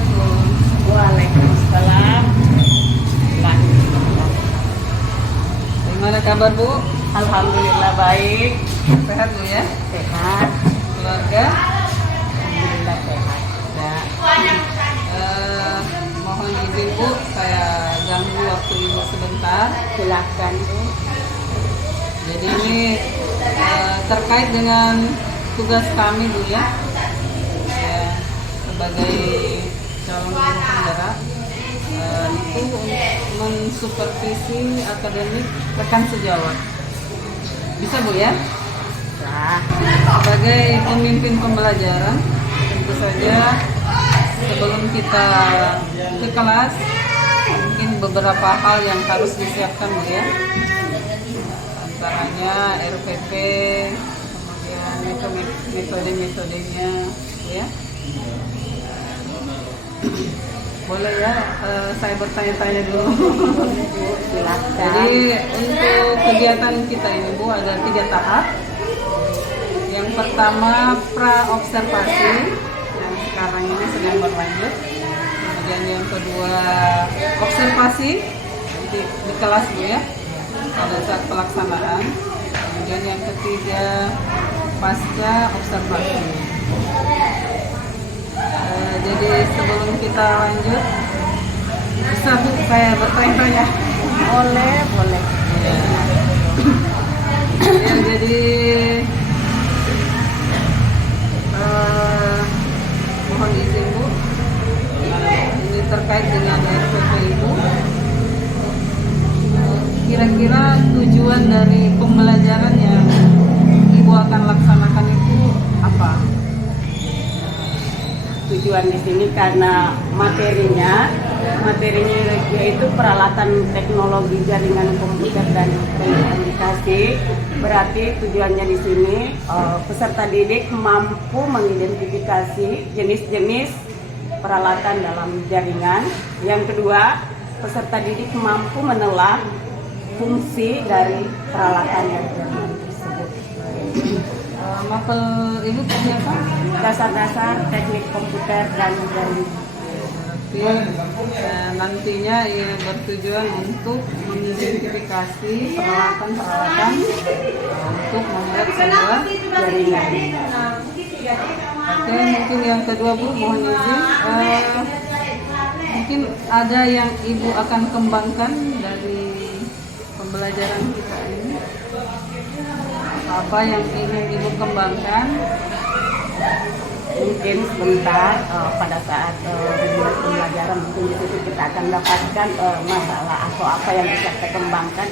Assalamualaikum. Waalaikumsalam. Gimana kabar Bu? Alhamdulillah baik. Sehat Bu ya? Sehat. Keluarga? Alhamdulillah sehat. Ya. Mohon izin Bu, saya ganggu waktu Ibu sebentar. Silakan Bu. Jadi ini terkait dengan tugas kami Bu ya. Sebagai calon guru penggerak itu untuk mensupervisi akademik rekan sejawat. Bisa Bu ya? Nah, Sebagai pemimpin pembelajaran, tentu saja sebelum kita ke kelas, mungkin beberapa hal yang harus disiapkan Bu ya. Antaranya RPP, kemudian metode-metodenya Bu ya. Boleh ya, saya bertanya-tanya dulu. silakan. Jadi untuk kegiatan kita ini Bu ada 3 tahap. Yang pertama pra-observasi yang sekarang ini sedang berlanjut. Kemudian yang kedua observasi di kelas Bu ya pada saat pelaksanaan. Kemudian yang ketiga pasca observasi. Jadi sebelum kita lanjut, bisa Bu saya bertanya-tanya? boleh. Ya, jadi mohon izin Bu, ini terkait dengan RPP Ibu. Kira-kira tujuan dari pembelajaran yang Ibu akan laksanakan itu apa? Tujuan di sini karena materinya yaitu peralatan teknologi jaringan komputer dan telekomunikasi. Berarti tujuannya di sini peserta didik mampu mengidentifikasi jenis-jenis peralatan dalam jaringan. Yang kedua, peserta didik mampu menelah fungsi dari peralatan dan jaringan tersebut. Mapel Ibu siapa? Dasar-dasar teknik komputer dan jaringan. Nantinya ia bertujuan untuk mengidentifikasi peralatan-peralatan untuk membuat sebuah jaringan. Oke, mungkin yang kedua Bu, mohon izin. Mungkin ada yang Ibu akan kembangkan dari pembelajaran kita ini. Apa yang ingin Ibu kembangkan? Mungkin sebentar pada saat membuat pembelajaran mungkin di situ kita akan dapatkan masalah atau apa yang bisa kita kembangkan.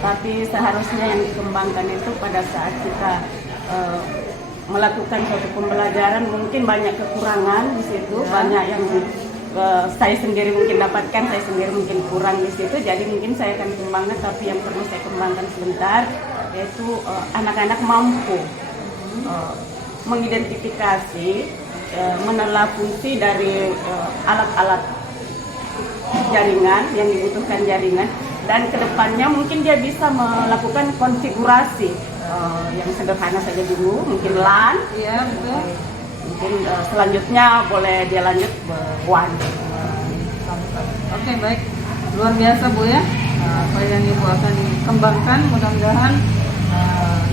Tapi seharusnya yang dikembangkan itu pada saat kita melakukan suatu pembelajaran mungkin banyak kekurangan di situ, banyak yang saya sendiri mungkin dapatkan, saya sendiri mungkin kurang di situ. Jadi mungkin saya akan kembangkan, tapi yang perlu saya kembangkan sebentar yaitu anak-anak mampu mengidentifikasi, menelah fungsi dari alat-alat jaringan yang dibutuhkan jaringan, dan kedepannya mungkin dia bisa melakukan konfigurasi yang sederhana saja dulu, mungkin LAN. Iya betul. Mungkin selanjutnya boleh dia lanjut WAN. Oke, baik, luar biasa Bu ya. Apa yang Ibu akan kembangkan mudah-mudahan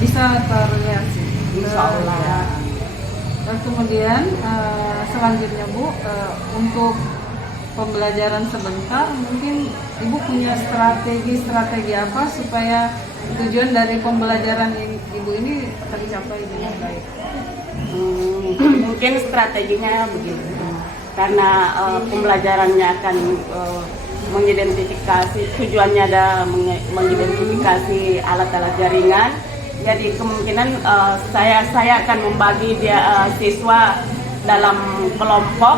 bisa terrealisasi. Insya Allah. Dan kemudian selanjutnya Bu, untuk pembelajaran sebentar, mungkin Ibu punya strategi apa supaya tujuan dari pembelajaran Ibu ini tercapai dengan baik? Mungkin strateginya begini, karena pembelajarannya akan mengidentifikasi, tujuannya ada mengidentifikasi alat-alat jaringan. Jadi kemungkinan saya akan membagi dia siswa dalam kelompok,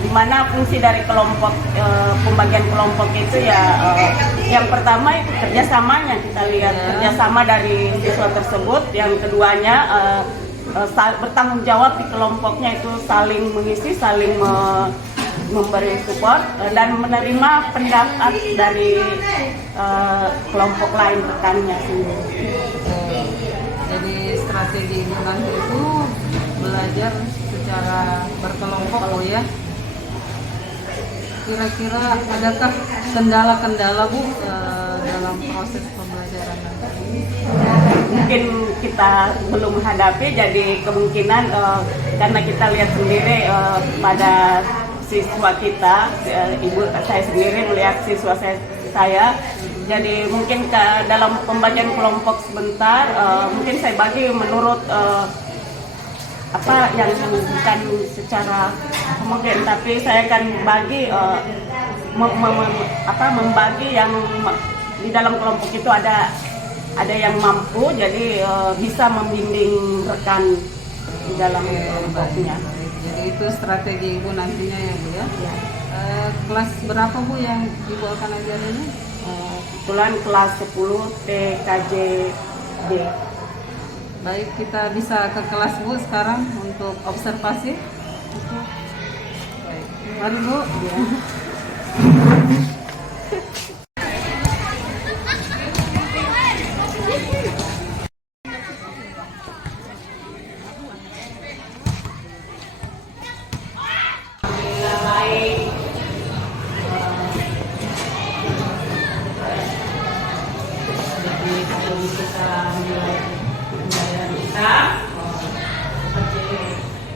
di mana fungsi dari kelompok, pembagian kelompok itu ya yang pertama itu kerjasamanya, kita lihat kerjasama dari siswa tersebut. Yang keduanya bertanggung jawab di kelompoknya itu saling mengisi, saling memberi support dan menerima pendapat dari kelompok lain rekannya sendiri. Jadi strategi Ibu nanti itu belajar secara secara berkelompok Bu ya. Kira-kira adakah kendala-kendala Bu dalam proses pembelajaran nanti? Mungkin kita belum menghadapi, jadi kemungkinan karena kita lihat sendiri pada siswa kita, ibu saya sendiri melihat siswa saya, jadi mungkin dalam pembacaan kelompok sebentar, mungkin saya bagi menurut apa yang bukan secara homogen, tapi saya akan bagi membagi yang di dalam kelompok itu ada yang mampu, jadi bisa membimbing rekan di dalam kelompoknya. Jadi itu strategi Ibu nantinya ya Bu ya. Kelas berapa Bu yang Ibu akan ajar ini? Kebetulan kelas 10 TKJD. Baik, kita bisa ke kelas Bu sekarang untuk observasi. Baik, mari Bu. Ya.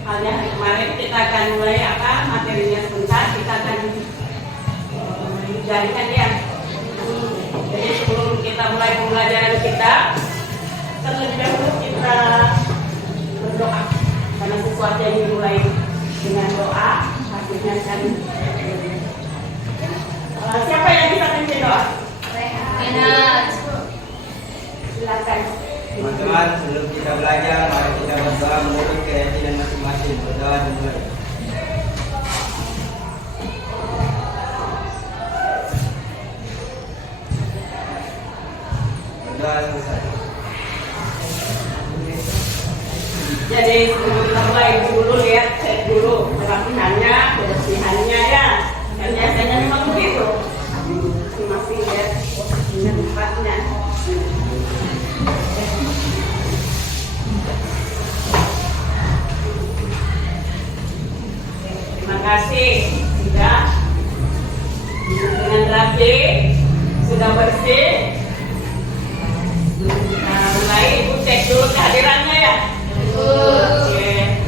Halnya hari kemarin kita akan mulai materinya sebentar, kita akan jaringan ya. Jadi sebelum kita mulai pembelajaran kita, terlebih dahulu kita berdoa karena sesuatu yang dimulai dengan doa hasilnya akan. Siapa yang bisa pimpin doa? Silakan. Teman-teman, sebelum kita belajar, mari kita berdoa menurut keyakinan masing-masing. Berdoa dimulai. Berdoa selesai. Jadi sebelum kita mulai dulu lihat cek dulu kerapihannya, kebersihannya ya. Dan biasanya memang begitu. Masing-masing lihat tempatnya. Terima kasih sudah dengan rapi, sudah bersih. Nah, mulai Ibu cek dulu kehadirannya ya. Oke.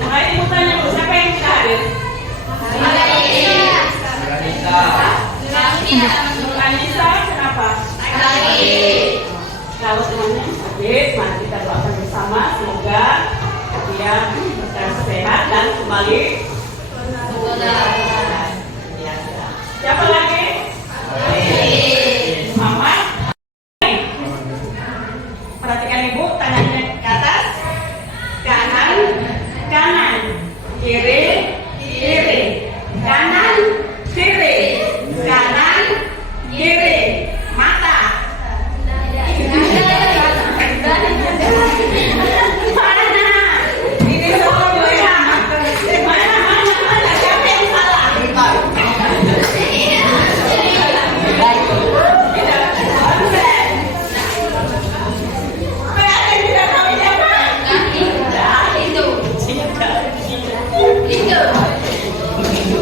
Nah, Ibu tanya dulu siapa yang tidak hadir? Anissa, kenapa? Kalau semuanya hadir, mari kita doakan bersama semoga dia sehat dan kembali. Siapa lagi? Mama. Perhatikan Ibu, tangannya ke atas, kanan, kanan, kiri, kiri, kanan, kiri, kanan, kiri, mata. Ini semua mana siapa yang salah?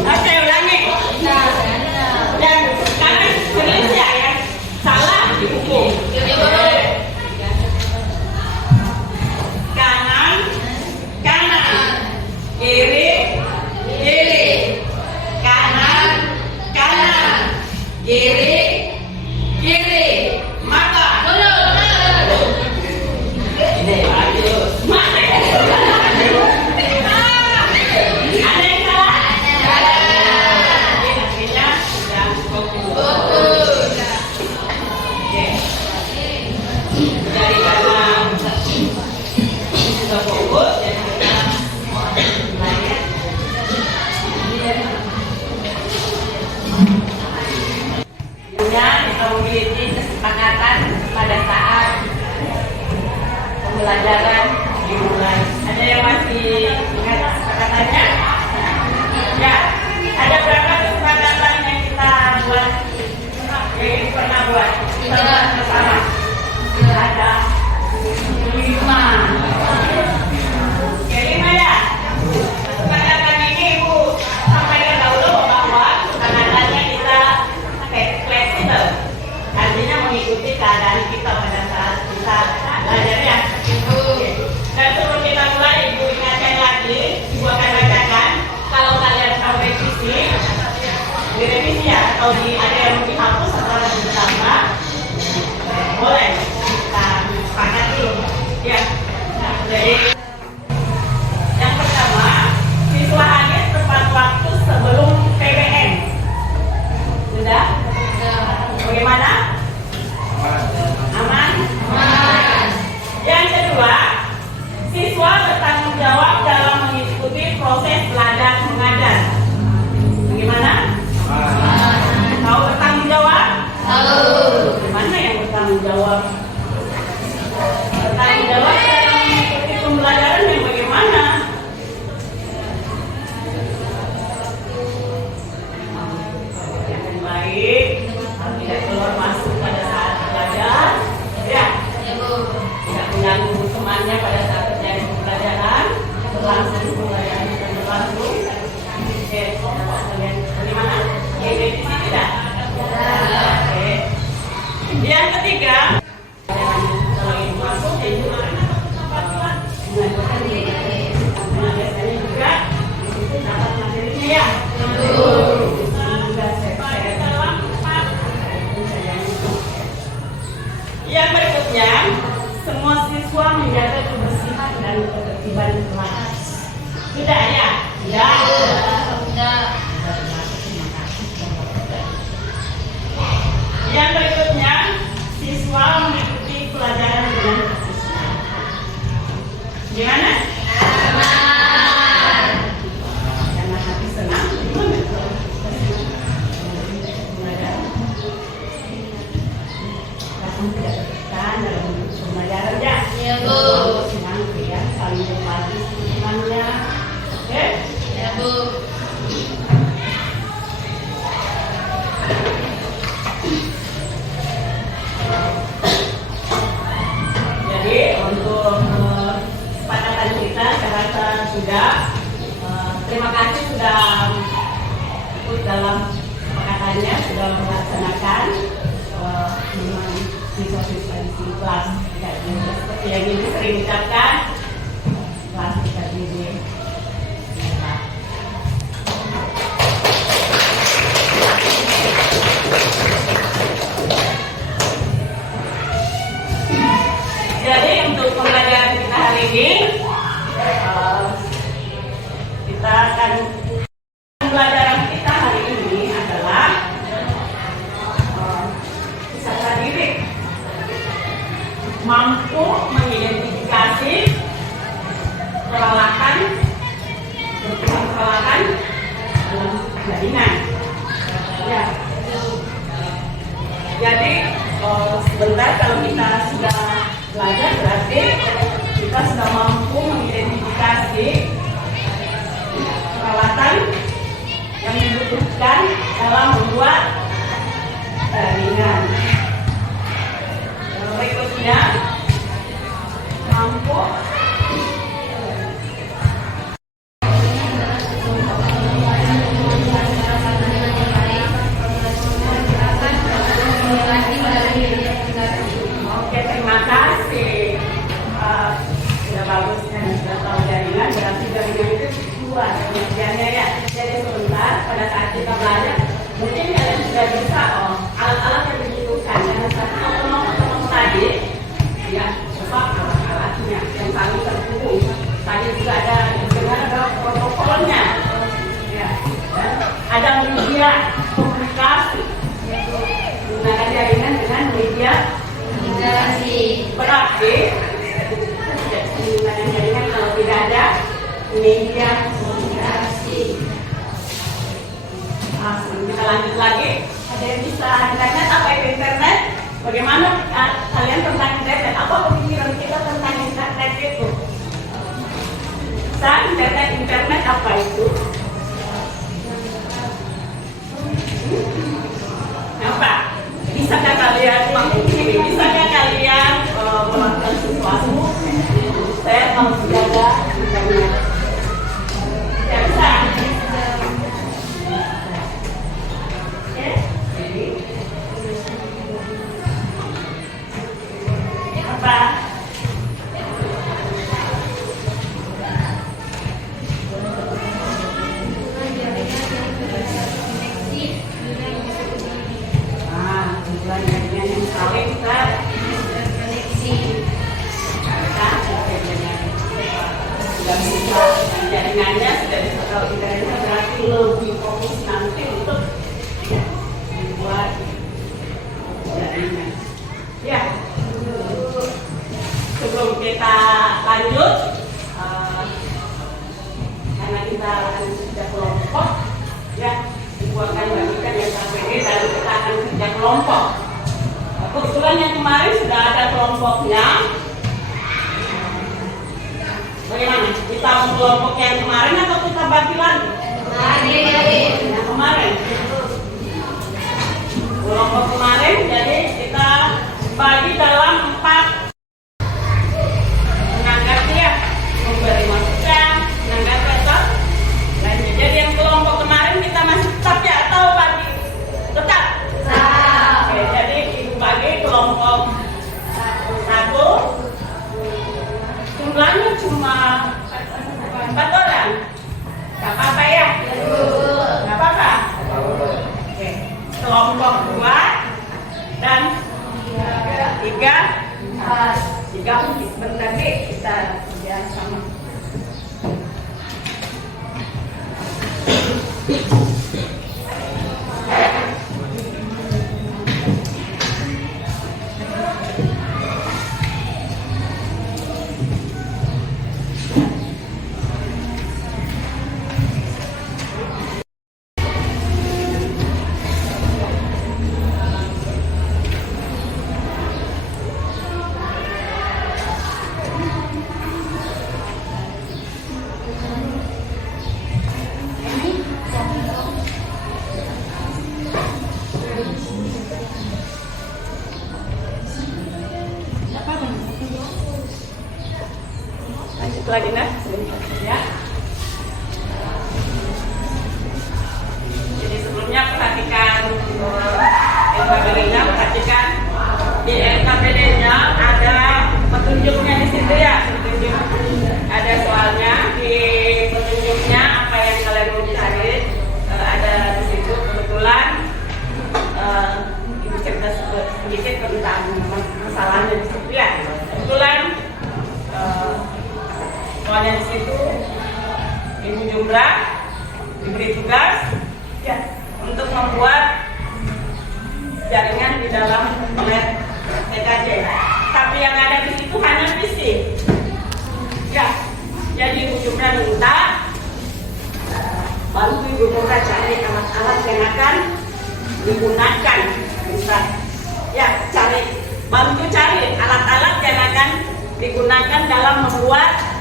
Oke, ulangi. Yang kanan tulis ya, yang salah dihukum. Kanan, kanan, kiri, kiri, kanan, kanan, kiri, kiri, mata. Bagus. Mata. Ada yang salah? Akhirnya sudah fokus. Oke. Dari dalam sudah fokus dan kita mulai ya. Kemudian kita memiliki kesepakatan pada saat pembelajaran dimulai. Ada yang masih ingat kesepakatannya? Ya, ada berapa kesepakatan yang kita buat? Yang pernah buat? Kita buat bersama. Ada 5. Oke, 5 ya? Kalau ada yang mau dihapus atau ada yang ditambah, boleh kita sepakat dulu. Ya. Nah, jadi yang pertama, siswa hadir tepat waktu sebelum PBM. Sudah? Bagaimana? Aman? Aman. Yang kedua, siswa bertanggung jawab dalam mengikuti proses belajar mengajar. Bagaimana? Tahu bertanggung jawab? Tahu. Gimana yang bertanggung jawab? Bertanggung jawab dalam mengikuti pembelajaran yang bagaimana? Yang baik, tidak keluar masuk pada saat belajar, ya. Tidak mengganggu temannya pada saat terjadi pembelajaran, berlangsung pembelajaran dan berlangsung. Oke, kalian bagaimana? Ini tidak? Oke. Yang ketiga, kalau ini masuk, jadi biasanya juga dapat materinya ya. Yang berikutnya, semua siswa menjaga kebersihan dan ketertiban kelas. Sudah ya? Sudah. Yang berikutnya, siswa mengikuti pelajaran dengan konsisten. Gimana? Aman. Karena hati senang, gimana? Pelajaran. Kamu tidak tertekan dalam pembelajaran ya? Iya, Bu. Senang ya, saling berbagi temannya. Oke? Ya, Bu. Jadi untuk kesepakatan kita, saya rasa sudah. Terima kasih sudah ikut dalam kesepakatannya, sudah melaksanakan dengan siswa-siswa di kelas. Seperti yang ini sering ucapkan, kelas kita ini. Jadi untuk pembelajaran kita hari ini, kita akan pembelajaran kita hari ini adalah wisata diri, mampu mengidentifikasi peralatan dalam jaringan. Ya. Jadi sebentar kalau kita sudah belajar berarti kita sudah mampu mengidentifikasi peralatan yang dibutuhkan dalam membuat jaringan. Berikutnya mampu Oke, terima kasih. Sudah bagus kan, sudah tahu jaringan, berarti jaringan itu dua pengertiannya ya. Jadi sebentar pada saat kita belajar, mungkin kalian sudah bisa alat-alat yang dibutuhkan. Jangan sampai otonom tadi, ya, coba alat-alatnya yang saling terhubung. Tadi juga ada dengan ada protokolnya, ya, dan ada media komunikasi. Menggunakan jaringan dengan media komunikasi. Berarti menggunakan jaringan kalau tidak ada media komunikasi. Kita lanjut lagi. Ada yang bisa internet? Apa itu internet? Bagaimana kalian tentang internet? Apa pemikiran kita tentang internet itu? Internet apa itu? Apa? Bisakah kalian melakukan sesuatu? Saya mau menjaga internet. Tidak bisa. Oke? Apa? kerja kelompok, ya ibu akan bagikan yang KPD dan kita akan kerja kelompok. Kebetulan yang kemarin sudah ada kelompoknya. Bagaimana? Kita kelompok yang kemarin atau kita bagi lagi? Yang kemarin. Kelompok kemarin, jadi kita bagi dalam 4 menanggapi ya, memberi masukan, menanggapi atau lainnya. Jadi yang kelompok kemarin kita masih tetap ya atau bagi? Tetap. Oke, jadi bagi kelompok 1, jumlahnya cuma 4 orang. Gak apa-apa ya? Gak apa-apa. Oke, kelompok 2 dan 3 bentar nih kita ya sama. Lanjut lagi nah, ya. Jadi sebelumnya perhatikan LKPD-nya, perhatikan di LKPD-nya ada petunjuknya di situ ya, petunjuk. Ada soalnya di petunjuknya apa yang kalian mau cari ada di situ. Kebetulan ibu cerita sedikit tentang masalahnya di situ ya. Kebetulan soalnya di situ Ibu Jumra diberi tugas ya untuk membuat jaringan di dalam lab TKJ. Tapi yang ada di situ hanya fisik. Ya, jadi Ibu Jumra minta bantu Ibu Jumra cari alat-alat yang akan digunakan. Bisa, ya bantu cari alat-alat yang akan digunakan dalam membuat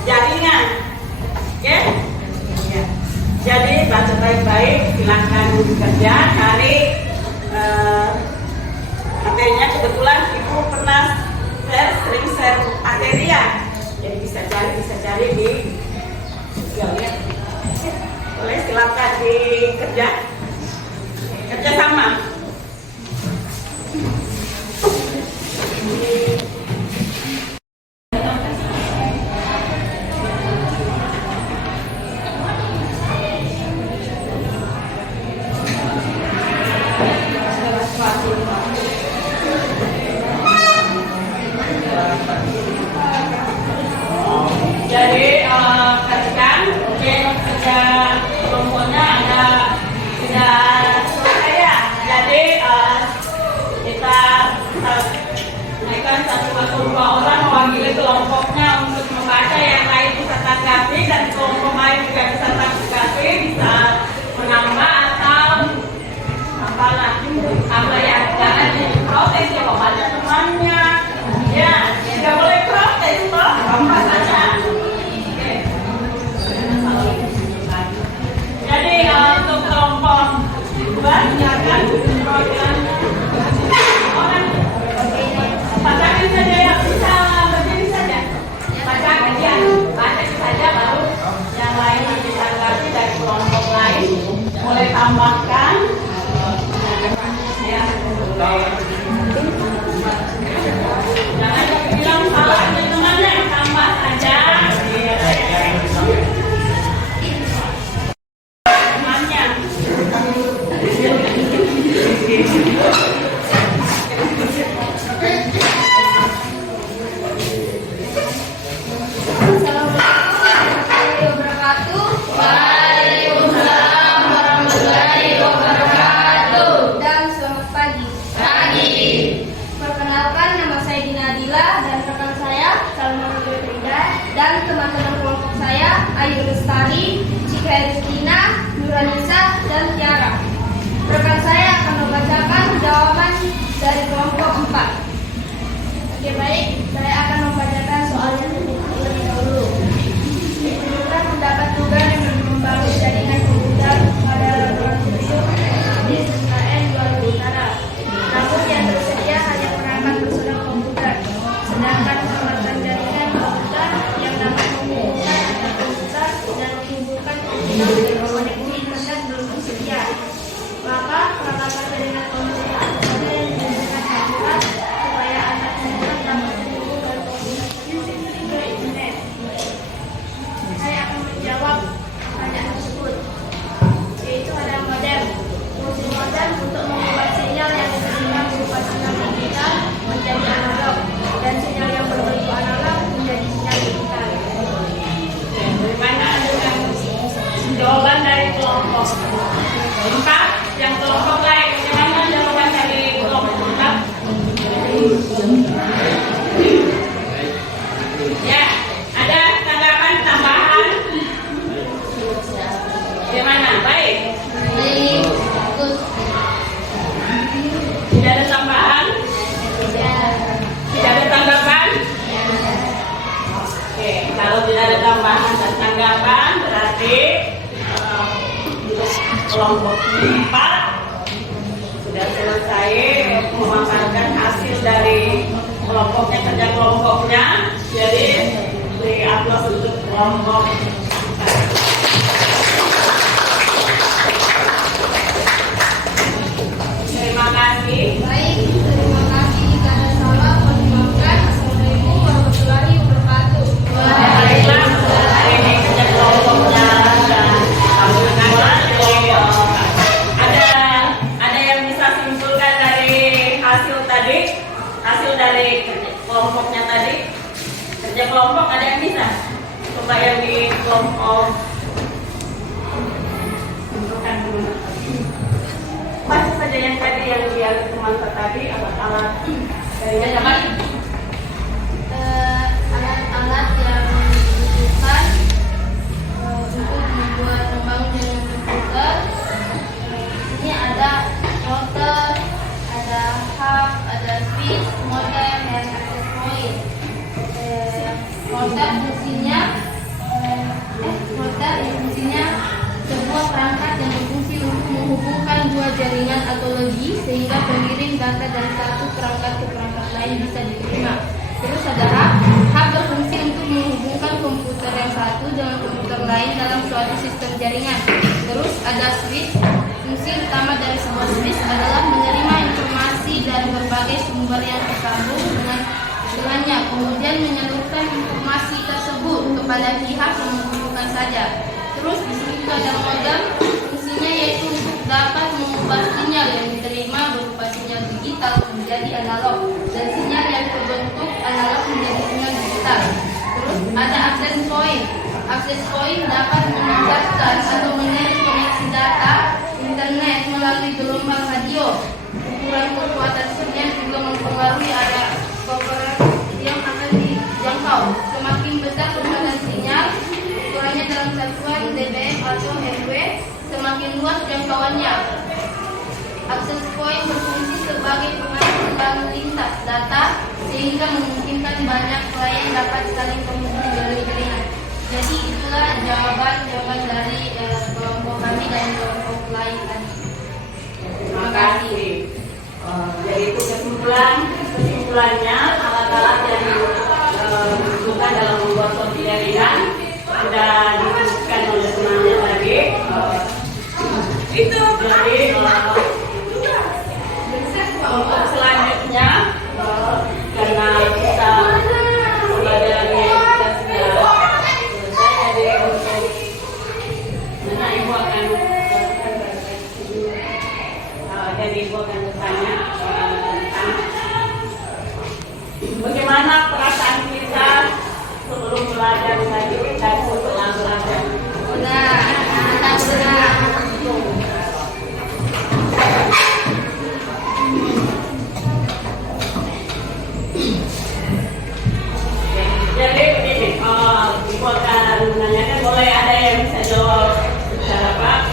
jaringan, oke? Ya. Jadi baca baik-baik, silakan kerja, cari materinya. Kebetulan ibu pernah sering share materi ya, jadi bisa cari di Google ya. Boleh silakan dikerja, kerja sama. Jadi perhatikan, oke, kerja kelompoknya sudah selesai ya. Jadi kita naikkan 1 atau 2 orang mewakili kelompoknya untuk membaca, yang lain bisa tanggapi dan kelompok lain juga bisa tanggapi, bisa menambah atau apa lagi apa yang jangan diprotes ya, baca temannya ya, tidak boleh protes toh, apa saja. Jadi untuk kelompok 2 silakan program orang bacakan saja ya, bisa berdiri saja, baca kajian, baca saja baru yang lain nanti tanggapi dari kelompok lain, boleh tambahkan ya. Jangan bilang salah teman-temannya, tambah saja. Temannya. Assalamualaikum warahmatullahi wabarakatuh. Waalaikumsalam warahmatullahi wabarakatuh. dan sinyal yang berbentuk analog menjadi sinyal digital. Bagaimana dengan jawaban dari kelompok 4? Yang kelompok lain, bagaimana jawaban dari kelompok 4? Ya, ada tanggapan tambahan? Bagaimana? Baik? Tidak ada tambahan? Tidak ada tanggapan? Oke, kalau tidak ada tambahan dan tanggapan berarti untuk kelompok 4 sudah selesai memaparkan hasil dari kelompoknya, kerja kelompoknya. Jadi beri aplaus untuk kelompok 4. Terima kasih. Baik, terima kasih. Jika ada salah, mohon dimaafkan. Assalamualaikum warahmatullahi wabarakatuh. Baiklah, hari ini kerja kelompoknya dan semua. Jadi ada yang bisa simpulkan dari hasil tadi, hasil dari kelompoknya tadi, kerja kelompok ada yang bisa? Coba yang di kelompok simpulkan dulu. Baca saja yang tadi yang biar teman tadi alat-alat dari apa? Alat-alat yang dibutuhkan untuk membuat membangun jaringan komputer. Ini ada router, ada hub, ada switch, modem, dan access point. Router fungsinya sebuah perangkat yang berfungsi untuk menghubungkan dua jaringan atau lebih sehingga pengirim data dari satu perangkat ke perangkat lain bisa diterima. Terus ada hub. Hub berfungsi untuk menghubungkan komputer yang satu dengan komputer lain dalam suatu sistem jaringan. Terus ada switch. Fungsi utama dari sebuah switch adalah menerima informasi dari berbagai sumber yang tersambung dengannya, kemudian menyalurkan informasi tersebut kepada pihak yang membutuhkan saja. Terus di sini juga ada modem. Fungsinya yaitu untuk dapat mengubah sinyal yang diterima berupa sinyal digital menjadi analog dan sinyal yang terbentuk analog menjadi sinyal digital. Terus ada access point. Access point dapat memindahkan atau menarik koneksi data internet melalui gelombang radio. Ukuran kekuatan sinyal juga mempengaruhi area yang akan dijangkau. Semakin besar kekuatan sinyal, ukurannya dalam satuan dBm atau RW, semakin luas jangkauannya. Access point berfungsi sebagai pengaturan lalu lintas data sehingga memungkinkan banyak klien dapat saling terhubung melalui jaringan. Jadi itulah jawaban dari kelompok kami dan kelompok lain tadi. Terima kasih. Jadi itu kesimpulannya alat-alat yang dibutuhkan dalam membuat suatu jaringan sudah disebutkan oleh temannya tadi. Jadi untuk selanjutnya karena kita pelajarannya kita sudah selesai, jadi untuk mana ibu akan bertanya tentang bagaimana perasaan kita sebelum belajar tadi dan setelah belajar. Jadi begini, ibu akan menanyakan, boleh ada yang bisa jawab secara apa?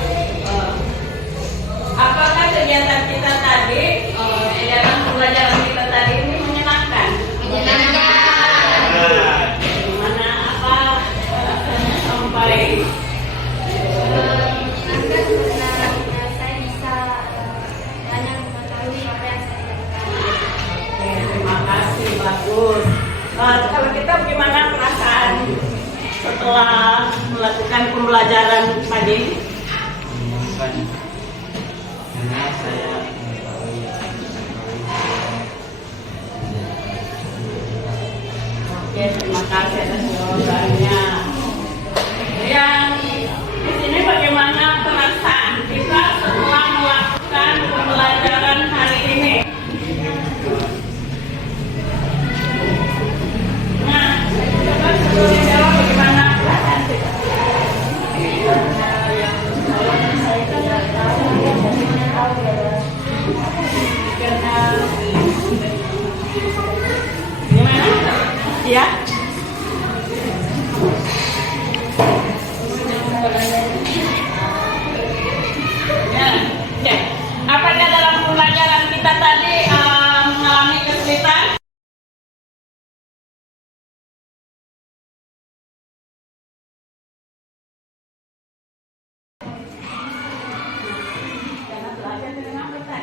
Apakah kegiatan kita tadi, kegiatan pembelajaran kita tadi ini menyenangkan? Gimana apa sampai Menyenangkan karena saya bisa banyak mengetahui apa yang saya lakukan. terima kasih, bagus. Kalau kita bagaimana perasaan setelah melakukan pembelajaran tadi? Menyenangkan karena saya mengetahui Oke, terima kasih atas jawabannya. Yang di sini bagaimana perasaan kita setelah melakukan pembelajaran hari ini?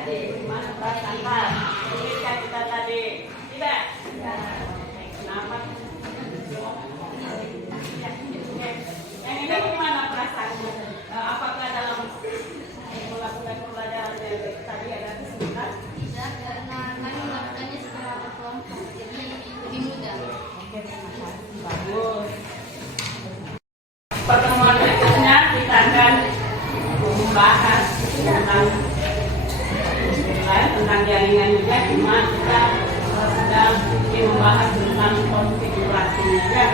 Gimana perasaan Pak? Ingatkan kita tadi? Tidak? Kenapa? Yang ini gimana perasaannya? Apakah dalam melakukan pembelajaran tadi ada kesulitan? Tidak, karena kami melakukannya secara berkelompok, jadi lebih mudah. Oke, terima kasih. Bagus. Pertemuan berikutnya kita akan membahas tentang jaringan juga, cuma kita sedang membahas tentang konfigurasinya ya.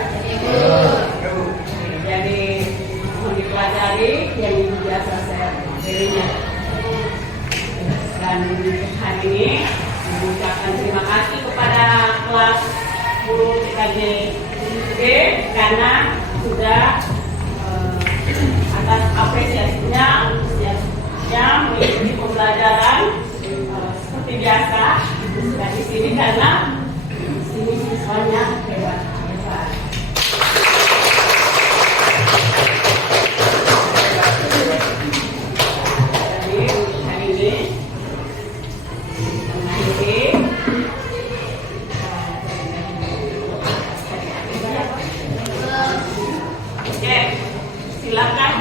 Jadi mau dipelajari yang biasa saya berinya. Dan hari ini mengucapkan terima kasih kepada kelas 10 TKJ karena sudah atas apresiasinya, antusiasnya mengikuti pembelajaran seperti biasa di sini karena sini siswanya hebat. Jadi hari ini mengakhiri oke, silakan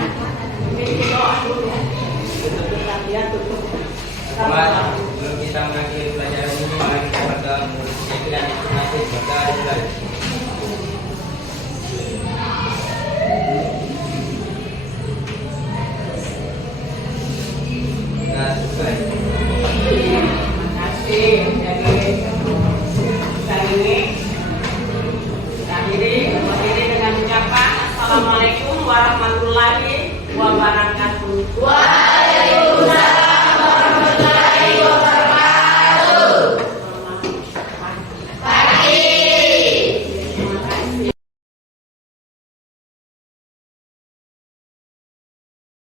doa dulu. Sebelum kita mengakhiri pelajaran ini, mari kita berdoa menurut keyakinan masing-masing. Berdoa dimulai. Nah, selesai. Terima kasih. Jadi kali ini kita akhiri dengan ucapan Assalamualaikum warahmatullahi wabarakatuh. Waalaikumsalam warahmatullahi wabarakatuh. Pagi. Terima kasih.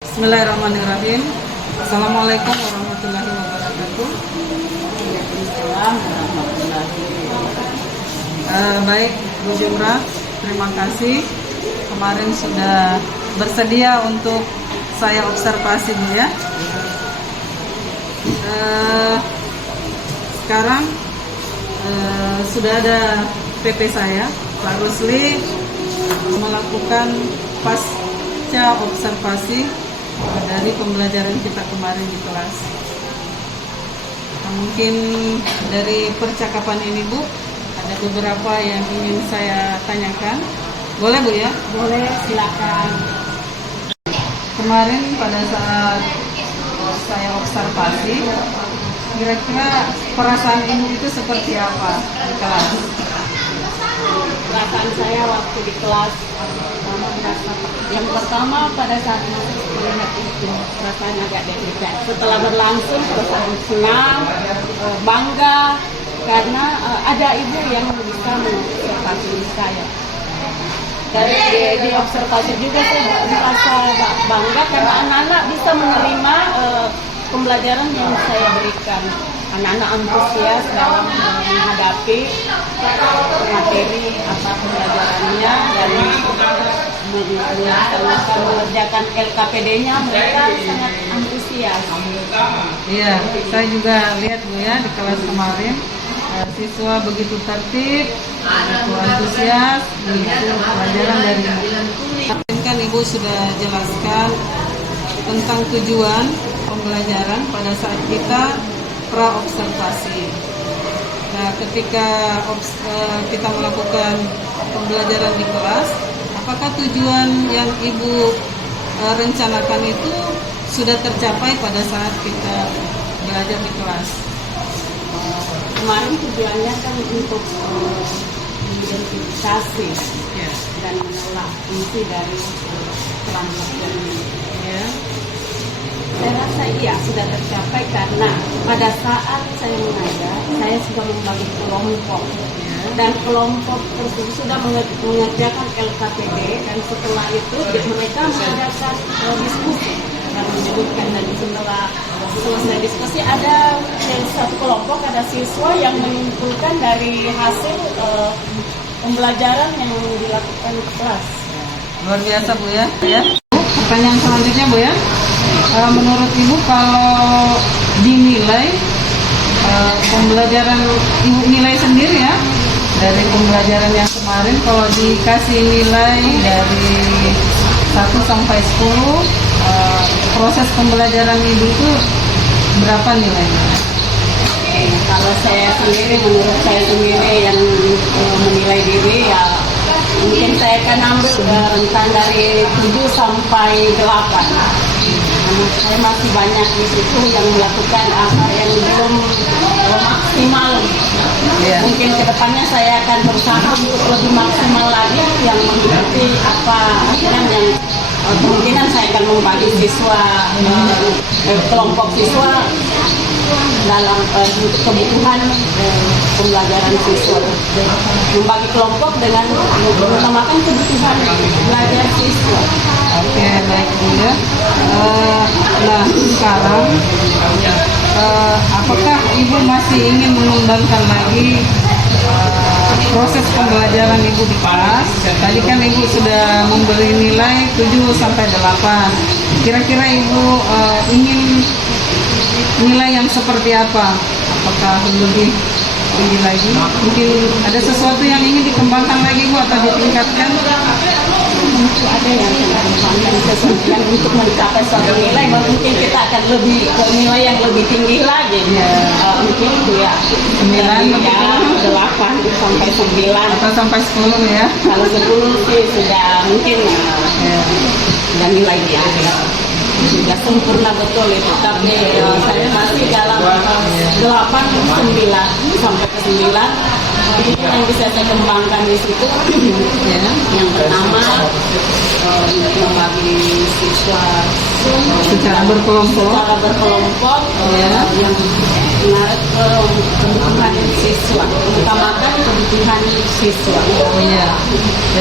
Bismillahirrahmanirrahim. Assalamualaikum warahmatullahi wabarakatuh. Waalaikumsalam warahmatullahi wabarakatuh. Baik, Bu Jumrah, terima kasih. Kemarin sudah bersedia untuk saya observasi Bu ya. Sekarang sudah ada PP saya, Pak Rusli, melakukan pasca observasi dari pembelajaran kita kemarin di kelas. Nah, mungkin dari percakapan ini Bu, ada beberapa yang ingin saya tanyakan. Boleh Bu ya? Boleh, silakan. Kemarin pada saat saya observasi, kira-kira perasaan Ibu itu seperti apa di kelas? Perasaan saya waktu di kelas yang pertama pada saat melihat itu perasaan agak deg-degan. Setelah berlangsung perasaan senang, bangga karena ada ibu yang bisa mengobservasi saya. Dari di observasi juga saya merasa bangga karena anak-anak bisa menerima pembelajaran yang saya berikan. Anak-anak antusias dalam menghadapi materi apa pembelajarannya dan mengerjakan LKPD-nya, mereka sangat antusias. Iya, saya juga lihat Bu ya di kelas kemarin, siswa begitu tertib, begitu antusias, begitu pelajaran dari kan Ibu sudah jelaskan tentang tujuan pembelajaran pada saat kita pra-observasi. Nah, ketika kita melakukan pembelajaran di kelas, apakah tujuan yang Ibu rencanakan itu sudah tercapai pada saat kita belajar di kelas? Kemarin tujuannya kan untuk mengidentifikasi dan menolak fungsi dari kelompok ini. Ya. Saya rasa iya sudah tercapai karena pada saat saya mengajar, saya sudah membagi kelompok dan kelompok tersebut sudah mengerjakan LKPD dan setelah itu mereka mengadakan diskusi dan menyebutkan dan setelah selesai diskusi ada satu kelompok ada siswa yang mengumpulkan dari hasil pembelajaran yang dilakukan di kelas. Luar biasa Bu ya. Pertanyaan selanjutnya Bu ya. menurut Ibu kalau dinilai pembelajaran Ibu nilai sendiri ya dari pembelajaran yang kemarin, kalau dikasih nilai dari 1 sampai 10, proses pembelajaran Ibu itu berapa nilainya? Kalau saya sendiri, menurut saya sendiri yang menilai diri ya mungkin saya akan ambil rentang dari 7 sampai 8. Karena saya masih banyak di situ yang melakukan apa yang belum maksimal. Mungkin kedepannya saya akan berusaha untuk lebih maksimal lagi yang mengikuti apa yang kemungkinan saya akan membagi siswa kelompok siswa dalam untuk kebutuhan pembelajaran siswa, membagi kelompok dengan mengutamakan kebutuhan belajar siswa. Oke, baik Bu ya. Nah sekarang apakah Ibu masih ingin mengembangkan lagi proses pembelajaran Ibu di kelas? Tadi kan Ibu sudah memberi nilai 7 sampai 8. Kira-kira Ibu ingin nilai yang seperti apa? Apakah lebih tinggi lagi? Mungkin ada sesuatu yang ingin dikembangkan lagi Bu atau ditingkatkan? Itu ada yang mengembangkan sesuatu yang untuk mencapai suatu nilai, mungkin kita akan lebih ke nilai yang lebih tinggi lagi. Mungkin itu ya 9 ya 8 sampai 9 atau sampai 10 ya? Kalau 10 sih sudah mungkin sudah nilai dia sudah sempurna betul itu, tapi saya masih dalam 8, 9 sampai ke 9. Yang bisa saya kembangkan di situ yang pertama membagi siswa secara berkelompok yang menarik ke kebutuhan siswa, mengutamakan kebutuhan siswa.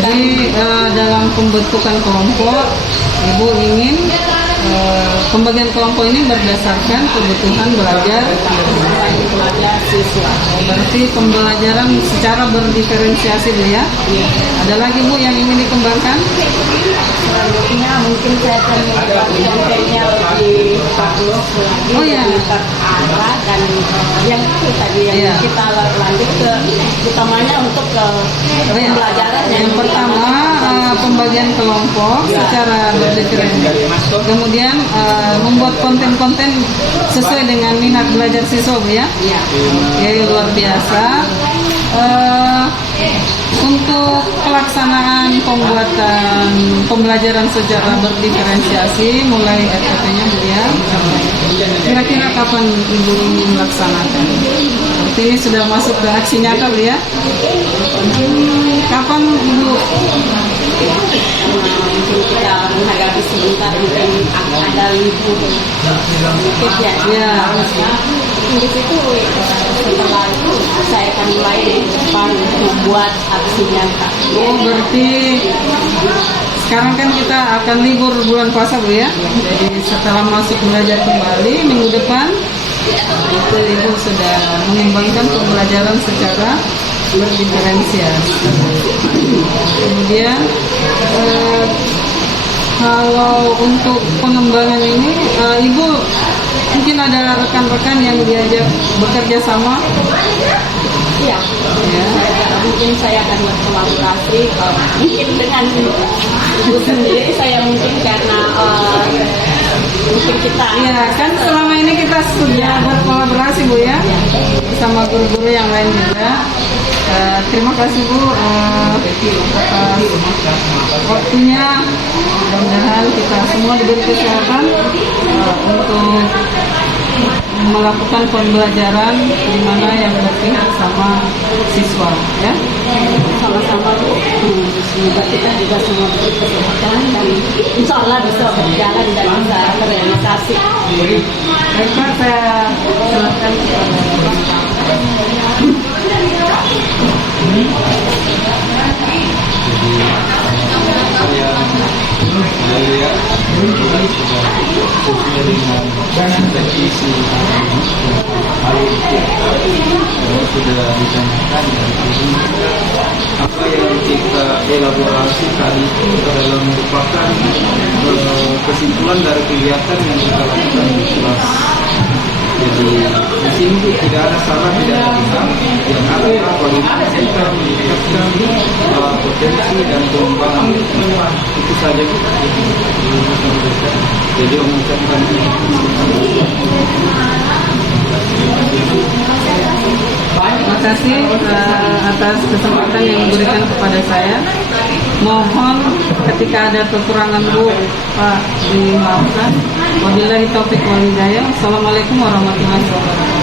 Jadi dalam pembentukan kelompok Ibu ingin pembagian kelompok ini berdasarkan kebutuhan belajar siswa. Berarti pembelajaran secara berdiferensiasi Bu ya? Ada lagi Bu yang ingin dikembangkan? Selanjutnya mungkin saya akan membagikan kayaknya lebih bagus lagi arah dan yang itu tadi yang kita lanjut ke utamanya untuk pembelajaran yang pertama pembagian kelompok secara berdiferensiasi, kemudian membuat konten-konten sesuai dengan minat belajar siswa Bu ya? Oke, luar biasa. Untuk pelaksanaan pembuatan pembelajaran secara berdiferensiasi mulai RPP-nya Bu ya, kira-kira kapan Ibu ingin melaksanakan? Berarti ini sudah masuk ke aksi nyata Bu ya? Kapan Ibu? Mungkin kita menghadapi sebentar, mungkin ada libur sedikit ya. Di situ setelah itu saya akan mulai depan membuat aksi nyata. Oh, berarti sekarang kan kita akan libur bulan puasa Bu ya? Jadi setelah masuk belajar kembali minggu depan itu Ibu sudah mengembangkan pembelajaran secara berdiferensiasi. Kemudian kalau untuk pengembangan ini Ibu mungkin ada rekan-rekan yang diajak bekerja sama? Iya. Mungkin saya akan berkolaborasi mungkin dengan Ibu sendiri, saya mungkin karena mungkin kita kan selama ini kita sudah berkolaborasi Bu ya bersama guru-guru yang lain juga. Terima kasih Bu atas waktunya. Mudah-mudahan kita semua diberi kesehatan untuk melakukan pembelajaran di mana yang berpihak sama siswa ya. Sama-sama Bu. Semoga kita juga semua diberi kesehatan dan insya Allah bisa berjalan dan bisa terrealisasi. Baik Pak, saya silakan kepada yang saya lihat sudah sesuai dengan revisi sudah ditanyakan dari sini apa yang kita elaborasi tadi itu adalah merupakan kesimpulan dari kegiatan yang kita lakukan di kelas. Jadi di sini tidak ada salah, tidak ada benar. Yang ada adalah bagaimana kita meningkatkan potensi dan pengembangan itu saja. Jadi mengucapkan Terima kasih atas kesempatan yang diberikan kepada saya. Mohon ketika ada kekurangan Bu, Pak, dimaafkan. Wabillahi taufiq wal hidayah. Assalamualaikum warahmatullahi wabarakatuh.